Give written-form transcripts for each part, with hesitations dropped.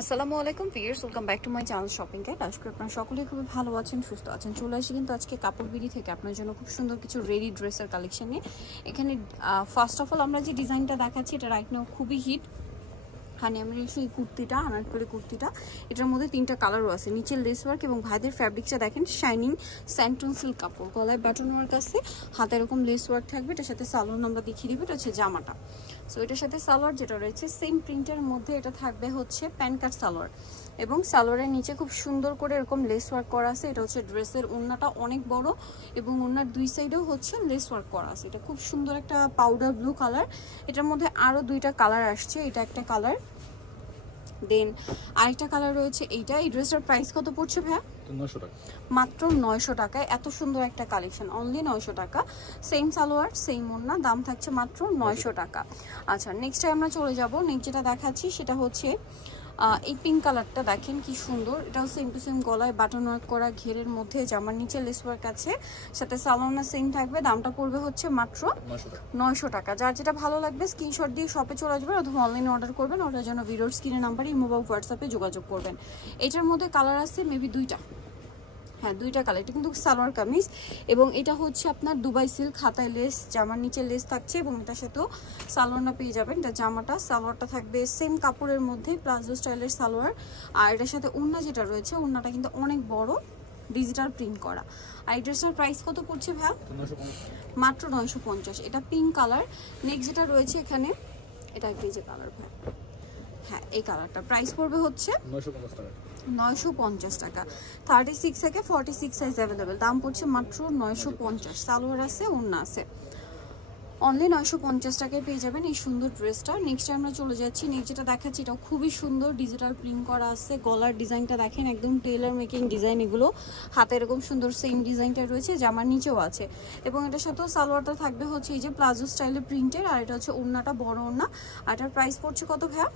আসসালামু আলাইকুম viewers, welcome back to my channel shopping guide. আশা করি আপনারা সকলেই খুবই ভালো আছেন, সুস্থ আছেন। চলে আসি কিন্তু আজকে কাপড় বিডি থেকে আপনার জন্য খুব সুন্দর কিছু রেডি ড্রেসের কালেকশন নিয়ে। এখানে ফার্স্ট অফ অল আমরা যে ডিজাইনটা দেখাচ্ছি এটা রাইট নাও খুবই হিট। হানি আমি এই কুর্তিটা আনারকলি কুর্তিটা, এটার মধ্যে তিনটা কালারও আছে। নিচের লেস ওয়ার্ক এবং ভাইদের ফ্যাব্রিকটা দেখেন শাইনিং স্যান্টন সিল্ক কাপড়, গলায় ব্যাটন ওয়ার্ক আছে, হাতে এরকম লেস ওয়ার্ক থাকবে। এটার সাথে সালোয়ার আমরা দেখিয়ে দিব, এটা হচ্ছে জামাটা। সো এটার সাথে সালোয়ার যেটা রয়েছে সেম প্রিন্টের মধ্যে এটা থাকবে হচ্ছে প্যান্ট কাট সালোয়ার, এবং সালোয়ারের নিচে খুব সুন্দর করে এরকম লেস ওয়ার্ক করা আছে। এটা হচ্ছে ড্রেসের ওড়নাটা অনেক বড় এবং ওড়নার দুই সাইডেও হচ্ছে লেস ওয়ার্ক করা আছে। এটা খুব সুন্দর একটা পাউডার ব্লু কালার, এটার মধ্যে আরও দুইটা কালার আসছে, এটা একটা কালার, দেন আরেকটা কালার রয়েছে এইটা। এই ড্রেসটার প্রাইস কত পড়ছে ভাইয়া? 900 টাকা, মাত্র 900 টাকায় এত সুন্দর একটা কালেকশন, অনলি 900 টাকা। সেম সালোয়ার সেম ওড়না, দাম থাকছে মাত্র 900 টাকা। আচ্ছা, নেক্সটে আমরা চলে যাব। নেক্সট যেটা দেখাচ্ছি সেটা হচ্ছে এই পিঙ্ক কালারটা দেখেন কি সুন্দর। এটাও সেম টু সেম, গলায় বাটন ওয়ার্ক করা, ঘেরের মধ্যে জামার নিচে লেস ওয়ার্ক আছে, সাথে সালোয়ারটা সেম থাকবে। দামটা পড়বে হচ্ছে মাত্র 900 টাকা। যার যেটা ভালো লাগবে স্ক্রিনশট দিয়ে শপে চলে আসবেন অথবা অনলাইনে অর্ডার করবেন। ওটার জন্য ভিডিওর স্ক্রিনের নাম্বারে ইমো বা হোয়াটসঅ্যাপে যোগাযোগ করবেন। এটার মধ্যে কালার আছে মেবি দুইটা, হ্যাঁ দুইটা কালার। এটা কিন্তু সালোয়ার কামিজ এবং এটা হচ্ছে আপনার দুবাই সিল্ক, হাতায় লেস, জামার নিচে লেস থাকছে এবং এটার সাথেও সালোয়ারটা পেয়ে যাবেন। এটা জামাটা, সালোয়ারটা থাকবে সেম কাপড়ের মধ্যে প্লাজো স্টাইলের সালোয়ার। আর এটার সাথে ওড়না যেটা রয়েছে, ওড়নাটা কিন্তু অনেক বড়, ডিজিটাল প্রিন্ট করা। আর এই ড্রেসটার প্রাইস কত পড়ছে ভাই? মাত্র 950। এটা পিঙ্ক কালার। নেক্সট যেটা রয়েছে এখানে, এটা কি যে কালার ভাই? হ্যাঁ এই কালারটা, প্রাইস পড়বে হচ্ছে 950 টাকা। 36 থেকে 46 সাইজ অ্যাভেলেবেল, দাম পড়ছে মাত্র 950। সালোয়ার আছে, ওড়না আছে, অনলি 950 টাকায় পেয়ে যাবেন এই সুন্দর ড্রেসটা। নেক্সট আমরা চলে যাচ্ছি। নেক্সট যেটা দেখাচ্ছি এটাও খুবই সুন্দর, ডিজিটাল প্রিন্ট করা আছে। গলার ডিজাইনটা দেখেন একদম টেইলার মেকিং ডিজাইন, এগুলো হাতে এরকম সুন্দর সেম ডিজাইনটা রয়েছে, জামার নিচেও আছে। এবং এটার সাথেও সালোয়ারটা থাকবে হচ্ছে এই যে প্লাজো স্টাইলের প্রিন্টের। আর এটা হচ্ছে ওড়নাটা বড় ওড়না। আর এটার প্রাইস পড়ছে কত ভাইয়া?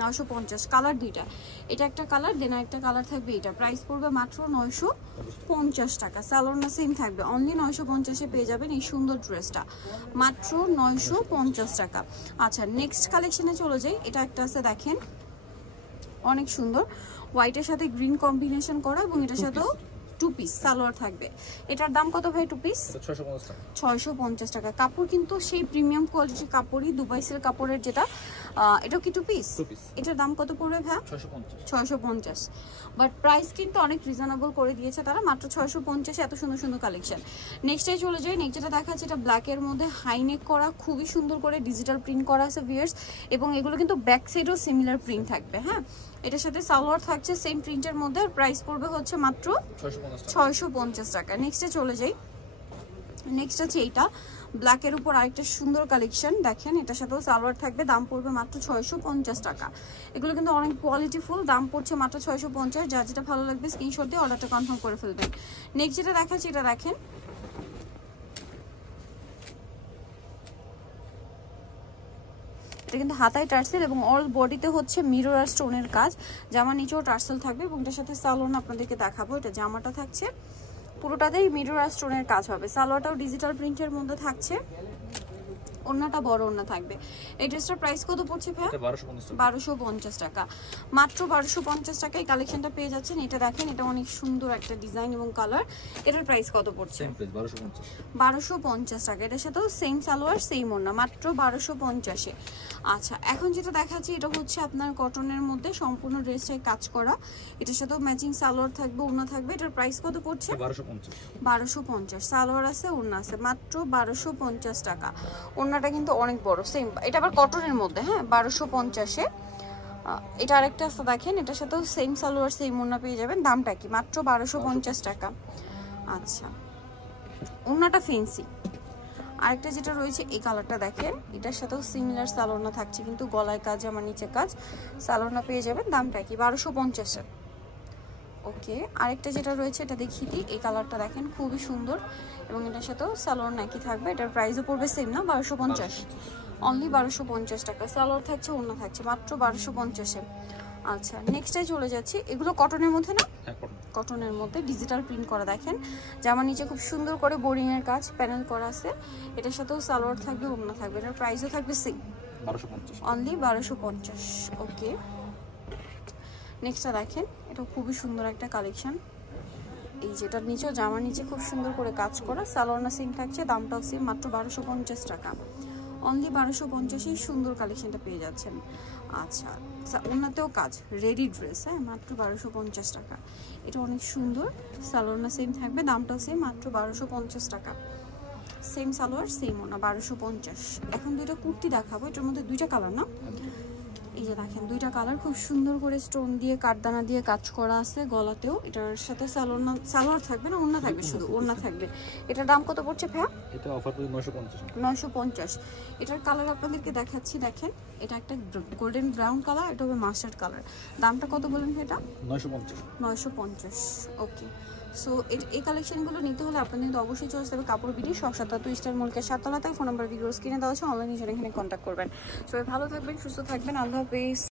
950। কালার দুইটা, এটা একটা কালার, দেন একটা কালার থাকবে এটা। প্রাইস পড়বে মাত্র 950 টাকা। সালোয়ারটা সেম থাকবে, অনলি 950-এ পেয়ে যাবেন এই সুন্দর ড্রেসটা, মাত্র 950 টাকা। আচ্ছা, নেক্সট কালেকশনে চলে যাই। এটা একটা আছে দেখেন অনেক সুন্দর, হোয়াইটের সাথে গ্রিন কম্বিনেশন করা এবং এটার সাথেও টু পিস সালোয়ার থাকবে। এটার দাম কত ভাই? টু পিস 650 টাকা। কাপড় কিন্তু সেই প্রিমিয়াম কোয়ালিটির কাপড়ই, দুবাই সিল্ক কাপড়ের যেটা। এটাও কি টু পিস? এটার দাম কত পড়বে ভাই? 650। বাট প্রাইস কিন্তু অনেক রিজনেবল করে দিয়েছে তারা, মাত্র 650। এত সুন্দর সুন্দর কালেকশন। নেক্সটে চলে যাই। নেক্সট যেটা দেখাচ্ছে এটা ব্ল্যাকের মধ্যে হাইনেক করা, খুবই সুন্দর করে ডিজিটাল প্রিন্ট করা আছে ভিউয়ার্স, এবং এগুলো কিন্তু ব্যাক সাইডেও সিমিলার প্রিন্ট থাকবে। হ্যাঁ, এটার সাথে সালোয়ার থাকছে সেম প্রিন্টের মধ্যে। আর প্রাইস পড়বে হচ্ছে মাত্র 650 টাকা। নেক্সটে চলে যাই। নেক্সট আছে এইটা ব্ল্যাকের উপর আরেকটা সুন্দর কালেকশন দেখেন, এটার সাথেও সালোয়ার থাকবে, দাম পড়বে মাত্র 650 টাকা। এগুলো কিন্তু অনেক কোয়ালিটিফুল, দাম পড়ছে মাত্র 650। যার যেটা ভালো লাগবে স্ক্রিনশট দিয়ে অর্ডারটা কনফার্ম করে ফেলবেন। নেক্সট যেটা দেখাচ্ছি এটা দেখেন, এটা কিন্তু হাতায় টার্সেল এবং অল বডিতে হচ্ছে মিরর আর স্টোনের কাজ। জামার নিচেও টার্সেল থাকবে এবং এটার সাথে সালোয়ার আপনাদেরকে দেখাবো। এটা জামাটা থাকছে পুরোটাতেই মিরর আর স্টোনের কাজ হবে। সালোয়ারটাও ডিজিটাল প্রিন্টের মধ্যে থাকছে, ওড়নাটা বড় ওড়না থাকবে। এই ড্রেসটার প্রাইস কত পড়ছে ভাই? 1250 টাকা। মাত্র 1250 টাকায় কালেকশনটা পেয়ে যাচ্ছেন। এটা দেখেন, এটা অনেক সুন্দর একটা ডিজাইন এবং কালার। এটার প্রাইস কত পড়ছে? 1250 টাকা। এটার সাথেও সেম সালোয়ার সেম ওড়না, মাত্র 1250-এ। আচ্ছা, এখন যেটা দেখাচ্ছি এটা হচ্ছে আপনার কটনের মধ্যে সম্পূর্ণ ড্রেসটাই কাজ করা। এটার সাথেও ম্যাচিং সালোয়ার থাকবে, ওড়না থাকবে। এটার প্রাইস কত পড়ছে? 1250। সালোয়ার আছে, ওড়না আছে, মাত্র 1250 টাকা। ওড়নাটা কিন্তু অনেক বড়, সেম। এটা আবার কটনের মধ্যে, হ্যাঁ 1250-এ। এটা আরেকটা আছে দেখেন, এটার সাথেও সেম সালোয়ার সেম ওড়না পেয়ে যাবেন। দামটা কি? মাত্র 1250 টাকা। আচ্ছা, ওড়নাটা ফেন্সি। আরেকটা যেটা রয়েছে এই কালারটা দেখেন, এটার সাথেও সিমিলার সালোয়ারনা থাকছে, কিন্তু গলায় কাজ, আমার নিচে কাজ, সালোয়ারনা পেয়ে যাবেন। দামটা কি? 1250-এ। ওকে, আরেকটা যেটা রয়েছে এটা দেখিয়ে দিই। এই কালারটা দেখেন খুবই সুন্দর এবং এটার সাথেও সালোয়ার নাকি থাকবে। এটার প্রাইসও পড়বে সেম না, 1250, অনলি 1250 টাকা। সালোয়ার থাকছে, ওড়না থাকছে, মাত্র 1250-এ। আচ্ছা, নেক্সটে চলে যাচ্ছি। এগুলো কটনের মধ্যে না? কটনের মধ্যে ডিজিটাল প্রিন্ট করা দেখেন, জামার নিচে খুব সুন্দর করে বোরিং এর কাজ প্যানেল করা আছে। এটার সাথেও সালোয়ার থাকবে, ওড়না থাকবে। এটার প্রাইসও থাকবে সেম, 1250, অনলি 1250। ওকে, নেক্সটটা দেখেন, এটা খুবই সুন্দর একটা কালেকশন। এই যেটার নিচেও জামার নিচে খুব সুন্দর করে কাজ করা, সালোয়ারটা সেম থাকছে, দামটাও সেম, মাত্র 1250 টাকা। অনলি 1250-এই সুন্দর কালেকশনটা পেয়ে যাচ্ছেন। আচ্ছা, ওনাতেও কাজ, রেডি ড্রেস, হ্যাঁ, মাত্র 1250 টাকা। এটা অনেক সুন্দর, সালোয়ারটা সেম থাকবে, দামটাও সেম, মাত্র 1250 টাকা। সেম সালোয়ার সেম ওনা, 1250। এখন দুইটা কুর্তি দেখাবো, এটার মধ্যে দুইটা কালার না, এই যে দেখেন দুইটা কালার, খুব সুন্দর করে স্টোন দিয়ে কাঠদানা দিয়ে কাজ করা আছে গলাতেও। এটার সাথে সালোয়ার থাকবে না, ওড়না থাকবে, শুধু ওড়না থাকবে। এটার দাম কত পড়ছে ভাইয়া? এটা অফার করে 950। 950। এটার কালার আপনাদেরকে দেখাচ্ছি, দেখেন এটা একটা গোল্ডেন ব্রাউন কালার, এটা হবে মাস্টার্ড কালার। দামটা কত বলেন এটা? 950। 950। ওকে, সো এই কালেকশনগুলো নিতে হলে আপনাদের কিন্তু অবশ্যই চলে আসতে হবে কাপড় বিডি 77 স্টার মলকের 7 তলাতে। ফোন নাম্বার ভিডিওস কিনে দেওয়া আছে, অনলাইনে এখানে কন্ট্যাক্ট করবেন। সবাই ভালো থাকবেন, সুস্থ থাকবেন, আল্লাহ হাফেজ।